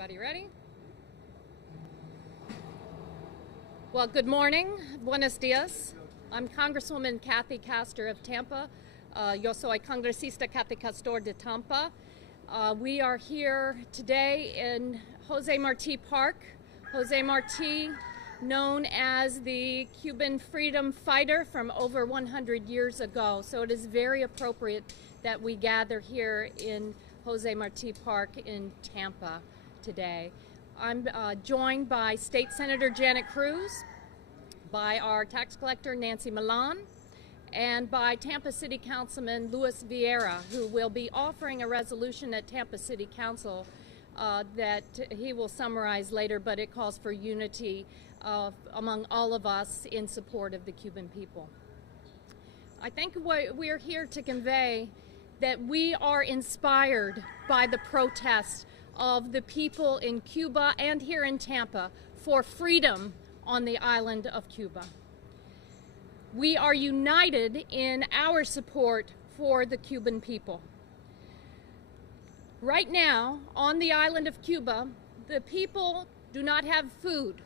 Everybody ready? Well, good morning. Buenos dias. I'm Congresswoman Kathy Castor of Tampa. Yo soy congresista Kathy Castor de Tampa. We are here today in Jose Marti Park. Jose Marti, known as the Cuban freedom fighter from over 100 years ago. So it is very appropriate that we gather here in Jose Marti Park in Tampa today. I'm joined by State Senator Janet Cruz, by our tax collector Nancy Milan, and by Tampa City Councilman Luis Vieira, who will be offering a resolution at Tampa City Council that he will summarize later, but it calls for unity among all of us in support of the Cuban people. I think we're here to convey that we are inspired by the protests of the people in Cuba and here in Tampa for freedom on the island of Cuba. We are united in our support for the Cuban people. Right now, on the island of Cuba, the people do not have food.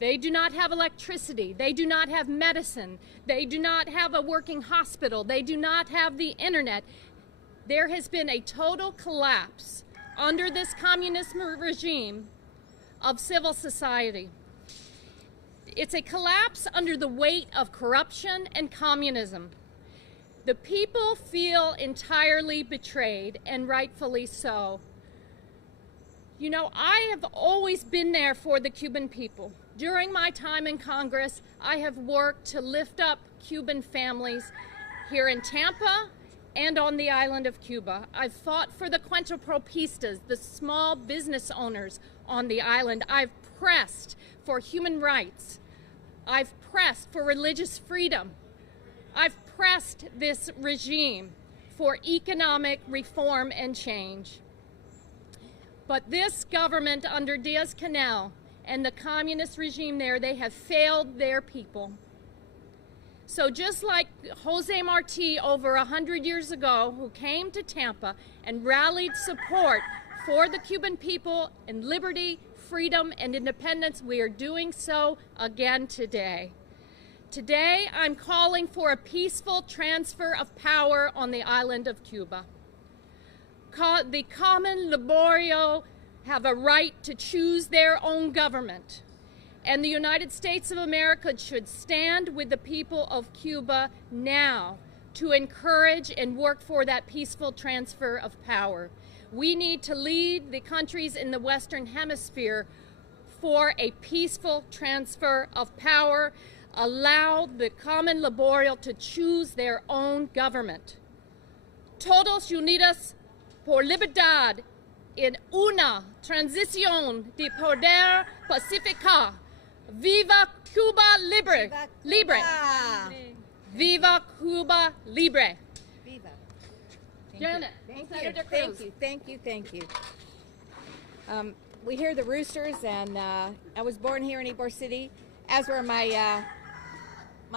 They do not have electricity. They do not have medicine. They do not have a working hospital. They do not have the internet. There has been a total collapse under this communist regime of civil society. It's a collapse under the weight of corruption and communism. The people feel entirely betrayed, and rightfully so. You know, I have always been there for the Cuban people. During my time in Congress, I have worked to lift up Cuban families here in Tampa and on the island of Cuba. I've fought for the cuentapropistas, the small business owners on the island. I've pressed for human rights. I've pressed for religious freedom. I've pressed this regime for economic reform and change. But this government under Diaz-Canel and the communist regime there, they have failed their people. So just like Jose Marti over 100 years ago, who came to Tampa and rallied support for the Cuban people and liberty, freedom, and independence, we are doing so again today. Today, I'm calling for a peaceful transfer of power on the island of Cuba. The common laborio have a right to choose their own government. And the United States of America should stand with the people of Cuba now to encourage and work for that peaceful transfer of power. We need to lead the countries in the Western Hemisphere for a peaceful transfer of power, allow the common laborio to choose their own government. Todos unidos por libertad en una transición de poder pacífica. Viva Cuba libre! Libre! Viva Cuba libre! Viva! Janet, Senator Cruz. Thank you. We hear the roosters, and I was born here in Ybor City, as were my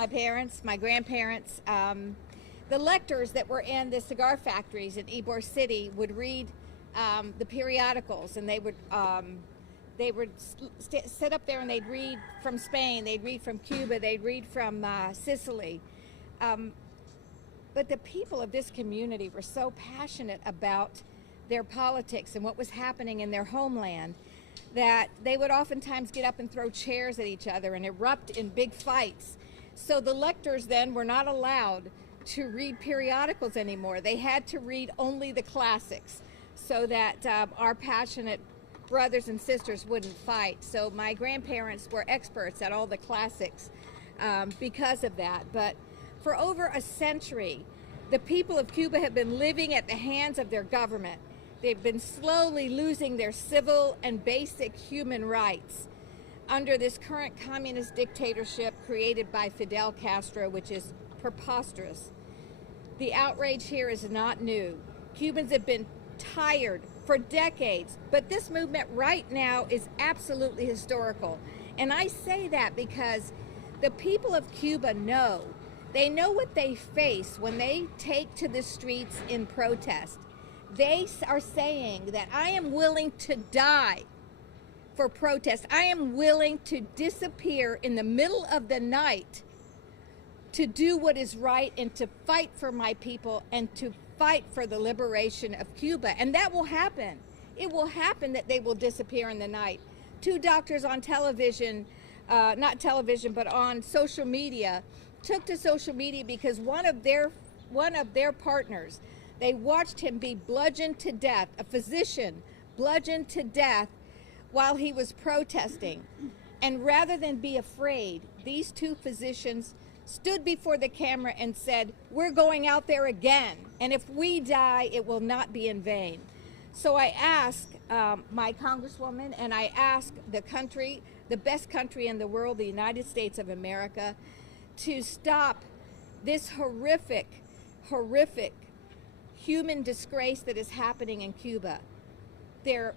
parents, my grandparents. The lectors that were in the cigar factories in Ybor City would read the periodicals, and they would sit up there and they'd read from Spain, they'd read from Cuba, they'd read from Sicily. But the people of this community were so passionate about their politics and what was happening in their homeland that they would oftentimes get up and throw chairs at each other and erupt in big fights. So the lectors then were not allowed to read periodicals anymore. They had to read only the classics so that our passionate brothers and sisters wouldn't fight. So my grandparents were experts at all the classics because of that. But for over a century, the people of Cuba have been living at the hands of their government. They've been slowly losing their civil and basic human rights under this current communist dictatorship created by Fidel Castro, which is preposterous. The outrage here is not new. Cubans have been tired for decades, but this movement right now is absolutely historical. And I say that because the people of Cuba know. They know what they face when they take to the streets in protest. They are saying that I am willing to die for protest. I am willing to disappear in the middle of the night to do what is right and to fight for my people and to fight for the liberation of Cuba. And that will happen. It will happen that they will disappear in the night. Two doctors on television, not television, but on social media, took to social media because one of their partners, they watched him be bludgeoned to death, a physician bludgeoned to death while he was protesting. And rather than be afraid, these two physicians stood before the camera and said, we're going out there again. And if we die, it will not be in vain. So I ask my congresswoman, and I ask the country, the best country in the world, the United States of America, to stop this horrific human disgrace that is happening in Cuba. The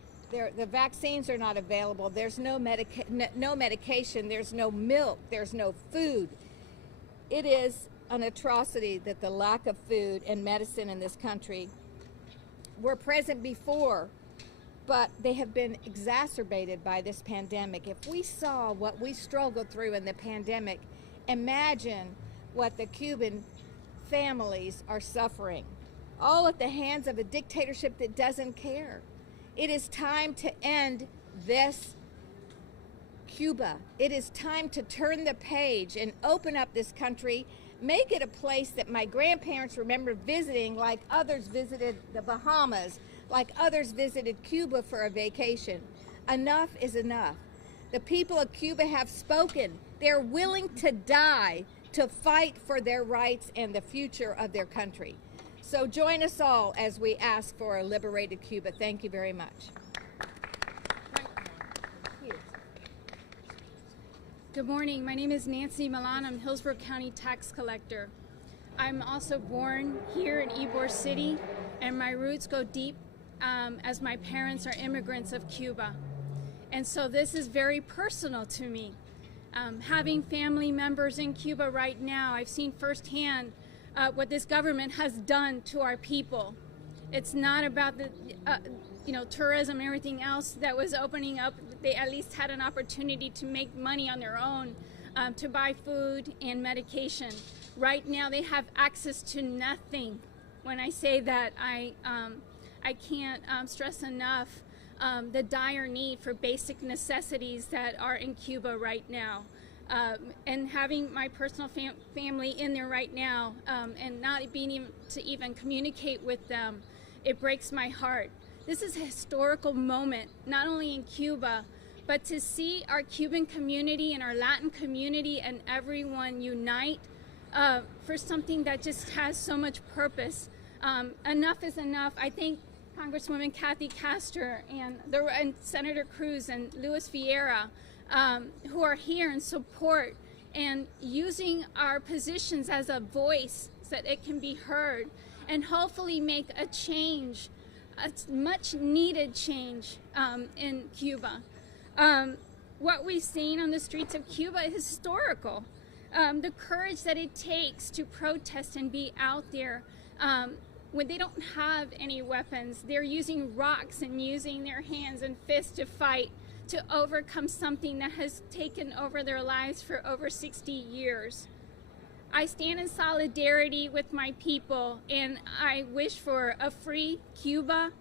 vaccines are not available. There's no medication. There's no milk. There's no food. It is an atrocity that the lack of food and medicine in this country were present before, but they have been exacerbated by this pandemic. If we saw what we struggled through in the pandemic, imagine what the Cuban families are suffering, all at the hands of a dictatorship that doesn't care. It is time to end this Cuba. It is time to turn the page and open up this country, make it a place that my grandparents remember visiting, like others visited the Bahamas, like others visited Cuba for a vacation. Enough is enough. The people of Cuba have spoken. They're willing to die to fight for their rights and the future of their country. So join us all as we ask for a liberated Cuba. Thank you very much. Good morning. My name is Nancy Milan. I'm Hillsborough County tax collector. I'm also born here in Ybor City, and my roots go deep as my parents are immigrants of Cuba. And so this is very personal to me. Having family members in Cuba right now, I've seen firsthand what this government has done to our people. It's not about the tourism and everything else that was opening up. They at least had an opportunity to make money on their own, to buy food and medication. Right now they have access to nothing. When I say that, I can't stress enough the dire need for basic necessities that are in Cuba right now. And having my personal family in there right now, and not being able to even communicate with them, it breaks my heart. This is a historical moment, not only in Cuba, but to see our Cuban community and our Latin community and everyone unite for something that just has so much purpose. Enough is enough. I think Congresswoman Kathy Castor and Senator Cruz and Luis Vieira, who are here in support and using our positions as a voice so that it can be heard and hopefully make a change, a much needed change in Cuba. What we've seen on the streets of Cuba is historical. The courage that it takes to protest and be out there when they don't have any weapons. They're using rocks and using their hands and fists to fight to overcome something that has taken over their lives for over 60 years. I stand in solidarity with my people, and I wish for a free Cuba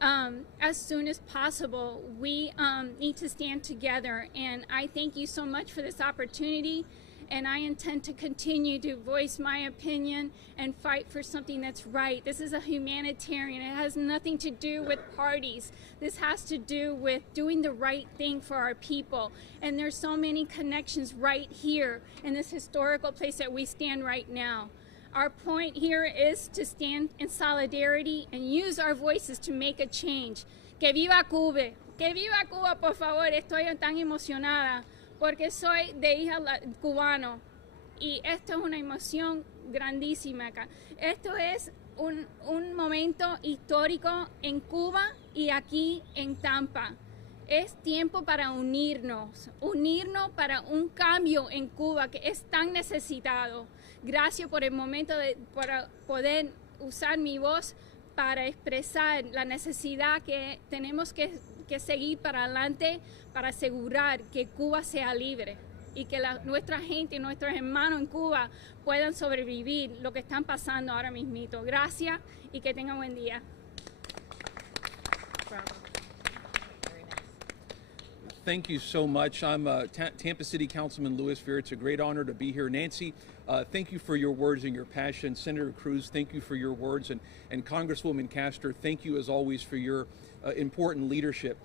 as soon as possible. We need to stand together, and I thank you so much for this opportunity, and I intend to continue to voice my opinion and fight for something that's right. This is a humanitarian. It has nothing to do with parties. This has to do with doing the right thing for our people. And there's so many connections right here in this historical place that we stand right now. Our point here is to stand in solidarity and use our voices to make a change. Que viva Cuba! Que viva Cuba, por favor. Estoy tan emocionada porque soy de hija cubano y esto es una emoción grandísima acá. Esto es un momento histórico en Cuba y aquí en Tampa. Es tiempo para unirnos para un cambio en Cuba que es tan necesitado. Gracias por el momento para poder usar mi voz para expresar la necesidad que tenemos que seguir para adelante para asegurar que Cuba sea libre y que nuestra gente y nuestros hermanos en Cuba puedan sobrevivir lo que están pasando ahora mismito. Gracias y que tengan buen día. Thank you so much. I'm Tampa City Councilman Louis Fear. It's a great honor to be here. Nancy, thank you for your words and your passion. Senator Cruz, thank you for your words. And Congresswoman Castor, thank you as always for your important leadership.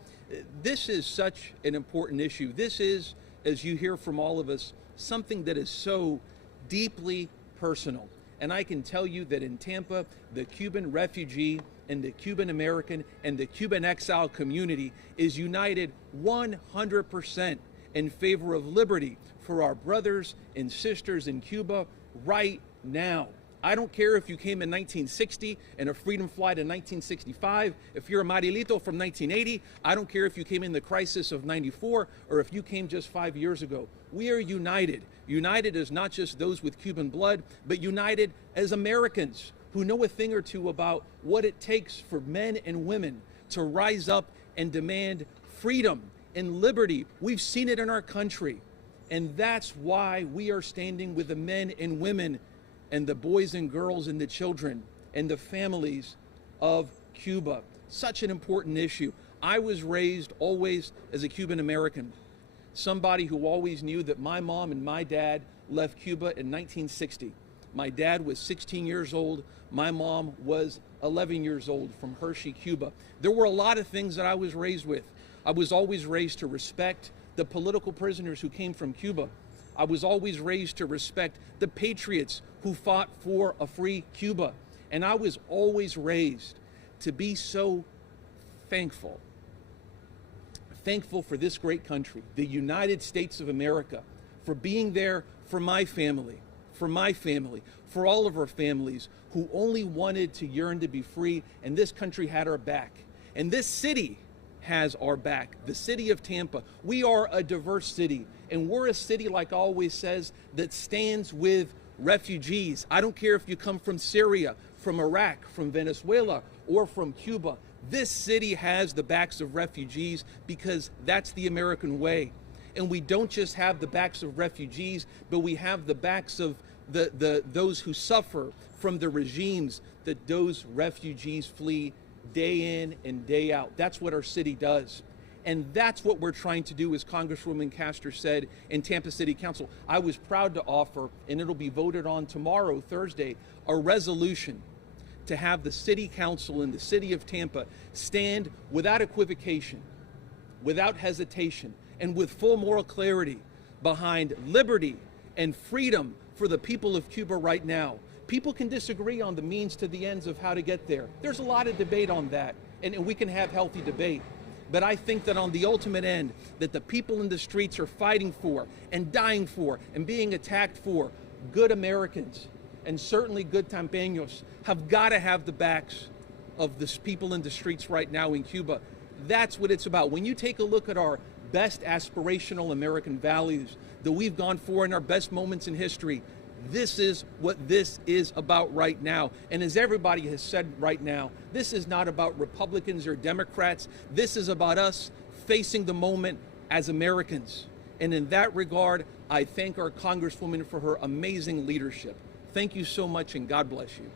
This is such an important issue. This is, as you hear from all of us, something that is so deeply personal. And I can tell you that in Tampa, the Cuban refugee and the Cuban American and the Cuban exile community is united 100% in favor of liberty for our brothers and sisters in Cuba right now. I don't care if you came in 1960 and a freedom flight in 1965, if you're a Marilito from 1980, I don't care if you came in the crisis of 94 or if you came just 5 years ago. We are united. United as not just those with Cuban blood, but united as Americans who know a thing or two about what it takes for men and women to rise up and demand freedom and liberty. We've seen it in our country. And that's why we are standing with the men and women and the boys and girls and the children and the families of Cuba. Such an important issue. I was raised always as a Cuban American, somebody who always knew that my mom and my dad left Cuba in 1960. My dad was 16 years old. My mom was 11 years old from Hershey, Cuba. There were a lot of things that I was raised with. I was always raised to respect the political prisoners who came from Cuba. I was always raised to respect the patriots who fought for a free Cuba. And I was always raised to be so thankful for this great country, the United States of America, for being there for my family, for all of our families who only wanted to yearn to be free, and this country had our back. And this city has our back, the city of Tampa. We are a diverse city, and we're a city, like I always says, that stands with refugees. I don't care if you come from Syria, from Iraq, from Venezuela, or from Cuba. This city has the backs of refugees because that's the American way. And we don't just have the backs of refugees, but we have the backs of those who suffer from the regimes that those refugees flee day in and day out. That's what our city does. And that's what we're trying to do, as Congresswoman Castor said in Tampa City Council. I was proud to offer, and it'll be voted on tomorrow, Thursday, a resolution to have the City Council in the city of Tampa stand without equivocation, without hesitation, and with full moral clarity behind liberty and freedom for the people of Cuba right now. People can disagree on the means to the ends of how to get there. There's a lot of debate on that, and we can have healthy debate. But I think that on the ultimate end, that the people in the streets are fighting for and dying for and being attacked for, good Americans and certainly good Tampeños have got to have the backs of the people in the streets right now in Cuba. That's what it's about. When you take a look at our best aspirational American values that we've gone for in our best moments in history, this is what this is about right now. And as everybody has said right now, this is not about Republicans or Democrats. This is about us facing the moment as Americans. And in that regard, I thank our Congresswoman for her amazing leadership. Thank you so much, and God bless you.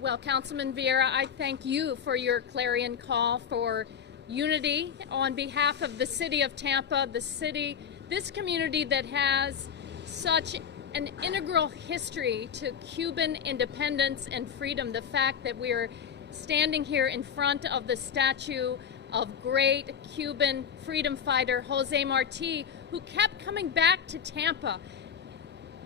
Well, Councilman Vieira, I thank you for your clarion call for unity on behalf of the city of Tampa, this community that has such an integral history to Cuban independence and freedom. The fact that we're standing here in front of the statue of great Cuban freedom fighter Jose Marti, who kept coming back to Tampa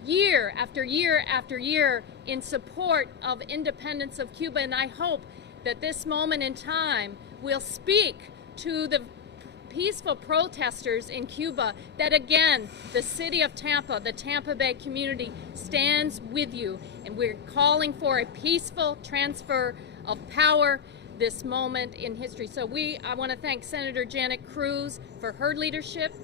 year after year after year in support of independence of Cuba. And I hope that this moment in time will speak to the peaceful protesters in Cuba that, again, the city of Tampa, the Tampa Bay community stands with you, and we're calling for a peaceful transfer of power this moment in history. So I want to thank Senator Janet Cruz for her leadership,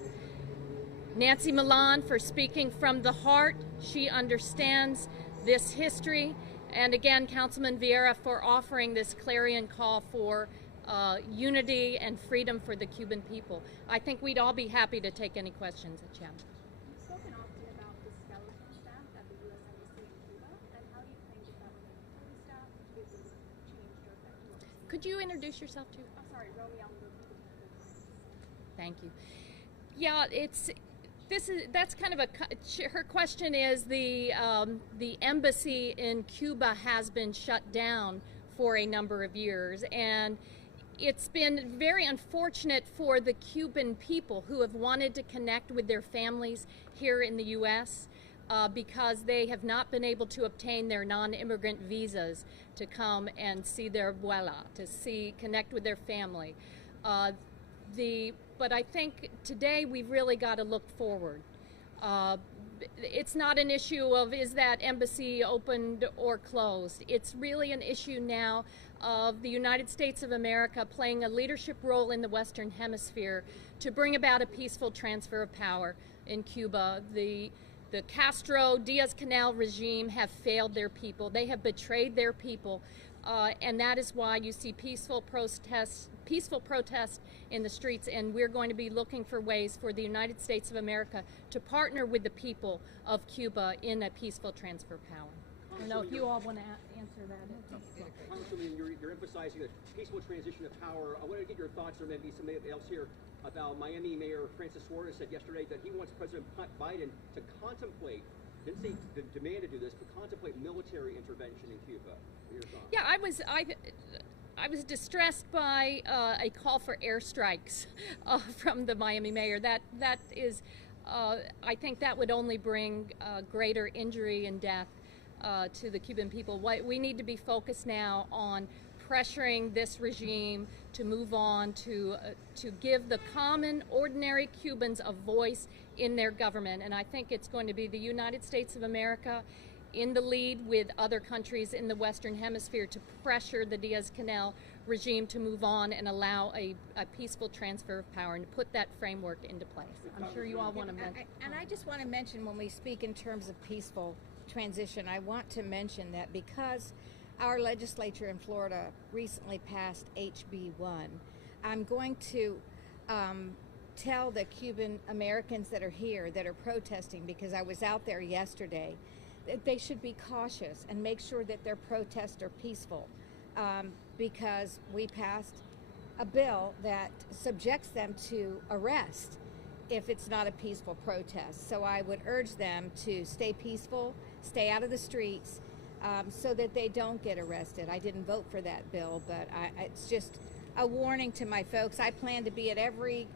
Nancy Milan for speaking from the heart. She understands this history. And again, Councilman Vieira, for offering this clarion call for unity and freedom for the Cuban people. I think we'd all be happy to take any questions that you have. You've spoken often about the skeleton staff at the U.S. Embassy in Cuba, and how do you think if that were fully staffed, it would change or affect what we're seeing? Could you introduce yourself too? Oh, sorry, Romeo. Thank you. Yeah, that's kind of her question is the embassy in Cuba has been shut down for a number of years, and it's been very unfortunate for the Cuban people who have wanted to connect with their families here in the U.S. Because they have not been able to obtain their non-immigrant visas to come and see their abuela, to connect with their family. But I think today we've really got to look forward. It's not an issue of is that embassy opened or closed. It's really an issue now of the United States of America playing a leadership role in the Western Hemisphere to bring about a peaceful transfer of power in Cuba. The Castro Diaz-Canel regime have failed their people. They have betrayed their people. And that is why you see peaceful protests in the streets, and we're going to be looking for ways for the United States of America to partner with the people of Cuba in a peaceful transfer of power. I don't know if you all want to answer that. Congresswoman, you're emphasizing a peaceful transition of power. I wanted to get your thoughts, or maybe somebody else here, about Miami Mayor Francis Suarez said yesterday that he wants President Biden to contemplate, didn't say to demand to do this, but contemplate military intervention in Cuba. Your thoughts? Yeah, I was distressed by a call for airstrikes from the Miami mayor. That is, I think that would only bring greater injury and death to the Cuban people. We need to be focused now on pressuring this regime to move on, to give the common, ordinary Cubans a voice in their government. And I think it's going to be the United States of America in the lead with other countries in the Western Hemisphere to pressure the Diaz-Canel regime to move on and allow a peaceful transfer of power and to put that framework into place. I'm sure you all want to mention. And I just want to mention, when we speak in terms of peaceful transition, I want to mention that because our legislature in Florida recently passed HB 1, I'm going to tell the Cuban Americans that are here, that are protesting, because I was out there yesterday, that they should be cautious and make sure that their protests are peaceful, because we passed a bill that subjects them to arrest if it's not a peaceful protest. So I would urge them to stay peaceful, stay out of the streets, so that they don't get arrested. I didn't vote for that bill, but it's just a warning to my folks. I plan to be at every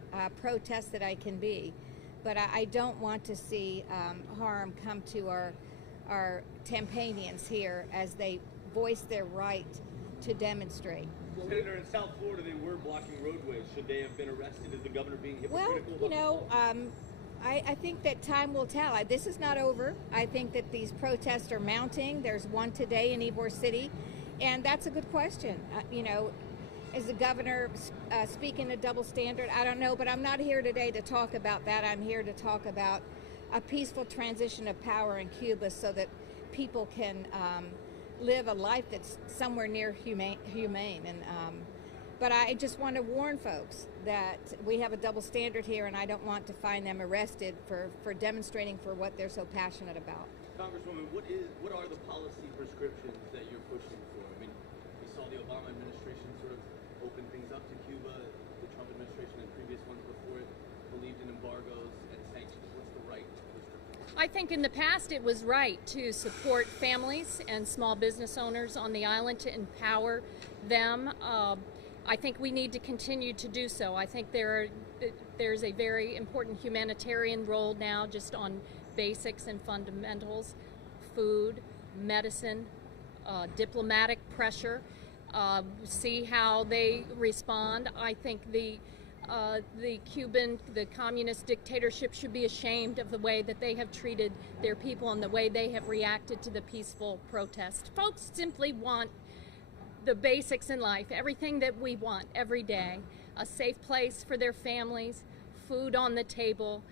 protest that I can be, but I don't want to see harm come to our Tampanians here as they voice their right to demonstrate. Senator, in South Florida, they were blocking roadways. Should they have been arrested? Is the governor being Well, hypocritical? you know, I think that time will tell. This is not over. I think that these protests are mounting. There's one today in Ybor City, and that's a good question. You know, is the governor speaking a double standard? I don't know, but I'm not here today to talk about that. I'm here to talk about a peaceful transition of power in Cuba so that people can live a life that's somewhere near humane. And but I just want to warn folks that we have a double standard here, and I don't want to find them arrested for demonstrating for what they're so passionate about. Congresswoman, what are the policy prescriptions that you're pushing for? I mean, we saw the Obama administration sort of open things up to Cuba. The Trump administration and previous ones before it believed in embargoes and sanctions. What's the right prescription? I think in the past it was right to support families and small business owners on the island, to empower them. I think we need to continue to do so. I think there's a very important humanitarian role now just on basics and fundamentals, food, medicine, diplomatic pressure, see how they respond. I think the communist dictatorship should be ashamed of the way that they have treated their people and the way they have reacted to the peaceful protest. Folks simply want the basics in life, everything that we want every day, a safe place for their families, food on the table,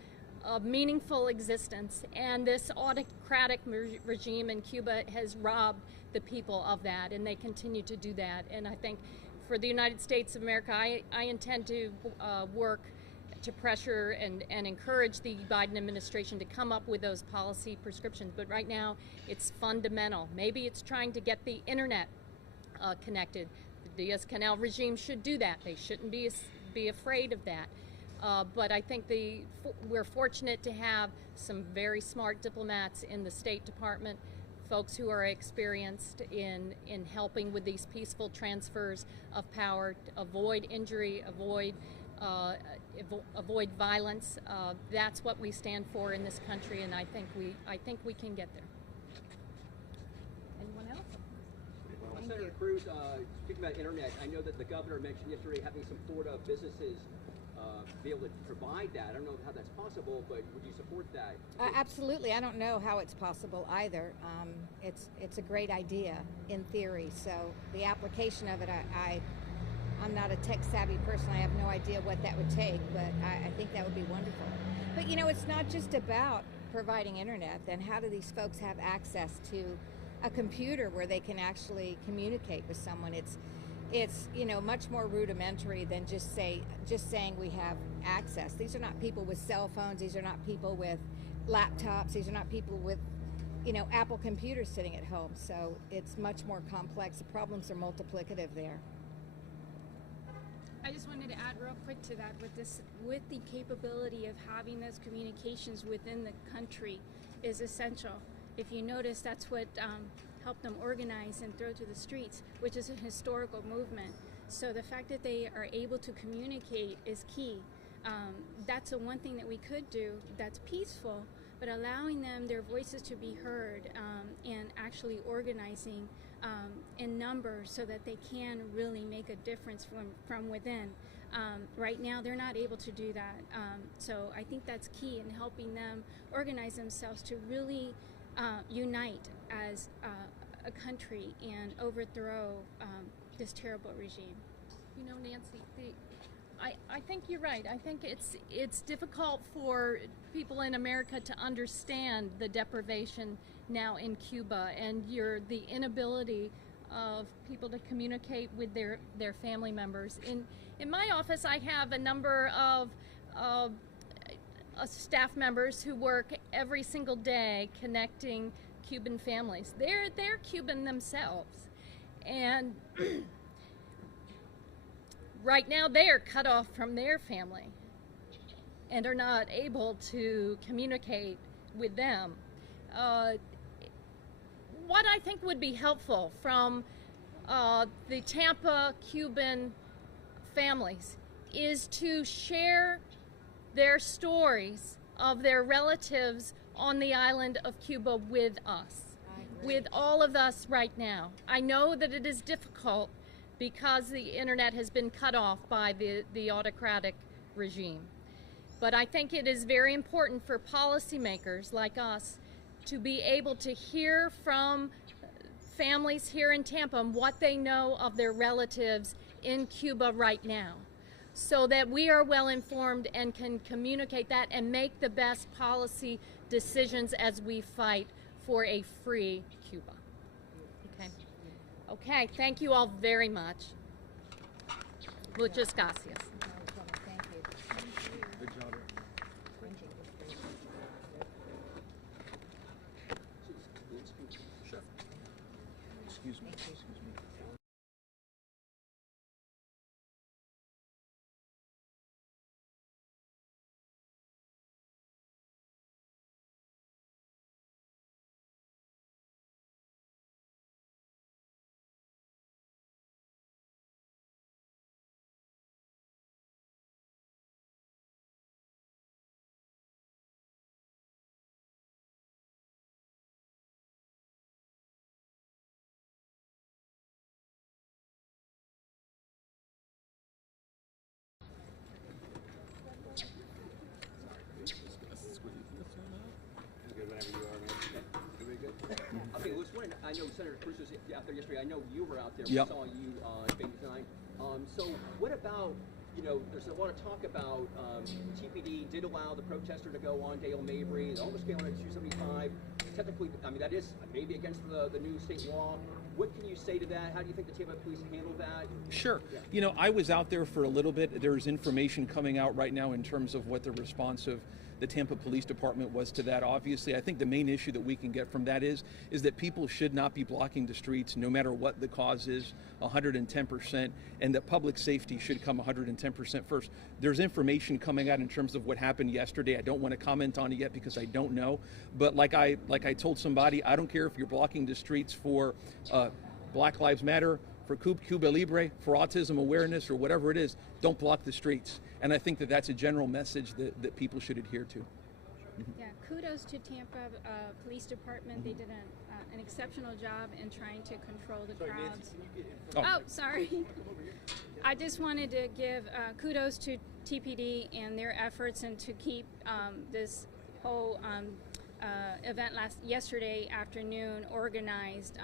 a meaningful existence, and this autocratic regime in Cuba has robbed the people of that, and they continue to do that. And I think for the United States of America, I intend to work to pressure and encourage the Biden administration to come up with those policy prescriptions. But right now, it's fundamental. Maybe it's trying to get the internet connected. The Diaz-Canel regime should do that. They shouldn't be afraid of that. But I think we're fortunate to have some very smart diplomats in the State Department, folks who are experienced in helping with these peaceful transfers of power, to avoid injury, avoid violence. That's what we stand for in this country, and I think we can get there. Anyone else? Well, Senator Cruz, speaking about internet, I know that the governor mentioned yesterday having some Florida businesses be able to provide that. I don't know how that's possible, but would you support that? Absolutely. I don't know how it's possible either. It's a great idea in theory. So the application of it, I'm not a tech-savvy person. I have no idea what that would take, but I think that would be wonderful. But, you know, it's not just about providing internet. Then how do these folks have access to a computer where they can actually communicate with someone? It's you know, much more rudimentary than just saying we have access. These are not people with cell phones. These are not people with laptops. These are not people with, you know, Apple computers sitting at home. So it's much more complex. The problems are multiplicative there. I just wanted to add real quick to that with the capability of having those communications within the country is essential. If you notice, that's what helped them organize and throw to the streets, which is a historical movement. So the fact that they are able to communicate is key. That's the one thing that we could do that's peaceful, but allowing them their voices to be heard and actually organizing in numbers so that they can really make a difference from within. Right now, they're not able to do that. So I think that's key in helping them organize themselves to really unite as a country and overthrow this terrible regime. You know, Nancy, I think you're right. I think it's difficult for people in America to understand the deprivation now in Cuba and the inability of people to communicate with their family members. In my office, I have a number of staff members who work every single day connecting Cuban families. They're Cuban themselves, and right now they are cut off from their family and are not able to communicate with them. What I think would be helpful from the Tampa Cuban families is to share their stories of their relatives on the island of Cuba with us, with all of us right now. I know that it is difficult because the internet has been cut off by the autocratic regime. But I think it is very important for policymakers like us to be able to hear from families here in Tampa what they know of their relatives in Cuba right now, so that we are well informed and can communicate that and make the best policy decisions as we fight for a free Cuba. Okay, thank you all very much. Muchas gracias. Thank you. Good job. Sure. Excuse me. Okay, I know Senator Cruz was out there yesterday. I know you were out there. Yep. We saw you at Bank 9. So what about you know, there's a lot of talk about TPD did allow the protester to go on, Dale Mabry, almost came on at 275. Technically, I mean, that is maybe against the new state law. What can you say to that? How do you think the Tampa police handle that? Sure. Yeah. You know, I was out there for a little bit. There's information coming out right now in terms of what the response of the Tampa Police Department was to that. Obviously, I think the main issue that we can get from that is that people should not be blocking the streets no matter what the cause is, 110%, and that public safety should come 110% first. There's information coming out in terms of what happened yesterday. I don't want to comment on it yet because I don't know. But like I told somebody, I don't care if you're blocking the streets for Black Lives Matter, for Cuba Libre, for autism awareness, or whatever it is, don't block the streets. And I think that that's a general message that people should adhere to. Yeah, kudos to Tampa Police Department. They did an exceptional job in trying to control the Sorry, crowds. Nancy, can you get in front? Oh, sorry. I just wanted to give kudos to TPD and their efforts and to keep this whole event yesterday afternoon organized.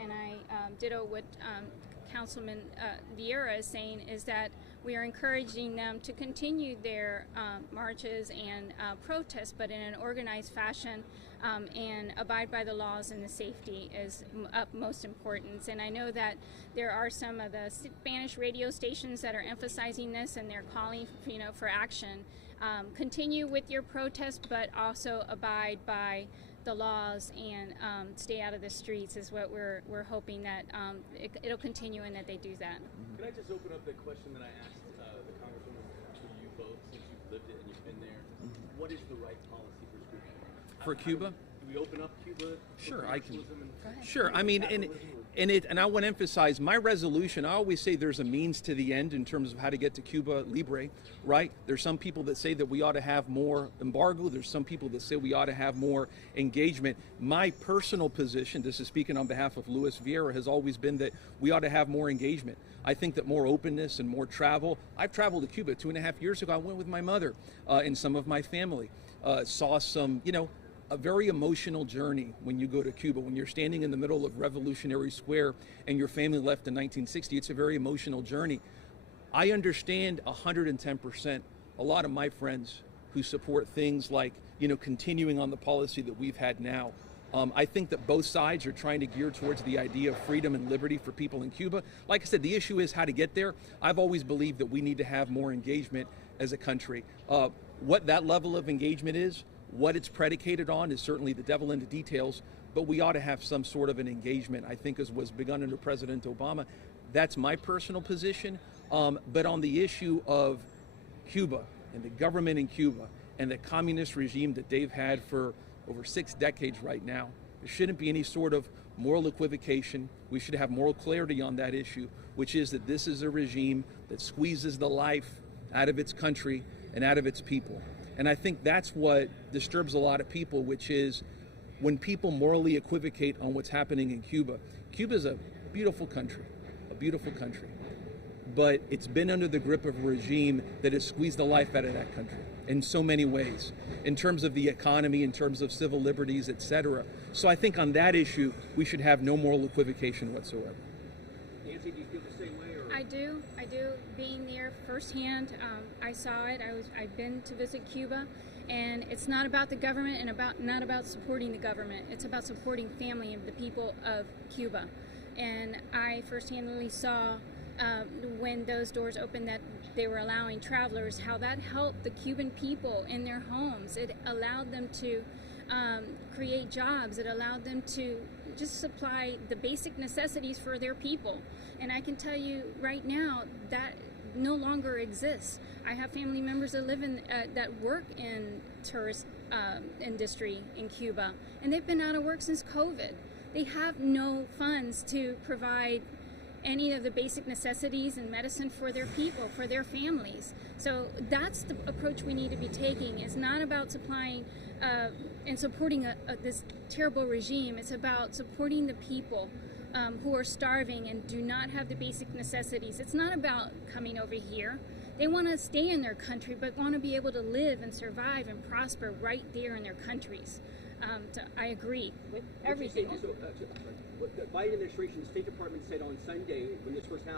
And I ditto what Councilman Vieira is saying, is that we are encouraging them to continue their marches and protests, but in an organized fashion, and abide by the laws, and the safety is of most importance. And I know that there are some of the Spanish radio stations that are emphasizing this, and they're calling, you know, for action. Continue with your protest, but also abide by the laws and stay out of the streets is what we're hoping that it'll continue and that they do that. Can I just open up the question that I asked the Congresswoman to you both, since you've lived it and you've been there? What is the right policy prescription? For Cuba? Do we open up Cuba? Sure, I can. Go ahead. Sure. I mean, and I want to emphasize my resolution. I always say there's a means to the end in terms of how to get to Cuba Libre, right? There's some people that say that we ought to have more embargo. There's some people that say we ought to have more engagement. My personal position, this is speaking on behalf of Luis Vieira, has always been that we ought to have more engagement. I think that more openness and more travel. I've traveled to Cuba 2.5 years ago. I went with my mother and some of my family. Saw some, you know, a very emotional journey when you go to Cuba. When you're standing in the middle of Revolutionary Square and your family left in 1960, it's a very emotional journey. I understand 110% a lot of my friends who support things like, you know, continuing on the policy that we've had now. I think that both sides are trying to gear towards the idea of freedom and liberty for people in Cuba. Like I said, the issue is how to get there. I've always believed that we need to have more engagement as a country. What that level of engagement is, what it's predicated on, is certainly the devil in the details, but we ought to have some sort of an engagement, I think, as was begun under President Obama. That's my personal position. But on the issue of Cuba and the government in Cuba and the communist regime that they've had for over 6 decades right now, there shouldn't be any sort of moral equivocation. We should have moral clarity on that issue, which is that this is a regime that squeezes the life out of its country and out of its people. And I think that's what disturbs a lot of people, which is when people morally equivocate on what's happening in Cuba. Cuba's a beautiful country, but it's been under the grip of a regime that has squeezed the life out of that country in so many ways, in terms of the economy, in terms of civil liberties, etc. So I think on that issue, we should have no moral equivocation whatsoever. Nancy, do you feel the same way? Or? I do. Being there firsthand, I saw it. I've been to visit Cuba, and it's not about the government and not about supporting the government. It's about supporting family and the people of Cuba. And I firsthandly saw when those doors opened that they were allowing travelers, how that helped the Cuban people in their homes. It allowed them to create jobs. It allowed them to just supply the basic necessities for their people. And I can tell you right now that no longer exists. I have family members that live in that work in tourist industry in Cuba, and they've been out of work since COVID. They have no funds to provide any of the basic necessities and medicine for their people, for their families. So that's the approach we need to be taking. It's not about supplying and supporting this terrible regime. It's about supporting the people who are starving and do not have the basic necessities. It's not about coming over here. They want to stay in their country, but want to be able to live and survive and prosper right there in their countries. So I agree with everything. What the Biden administration, State Department said on Sunday when this first happened,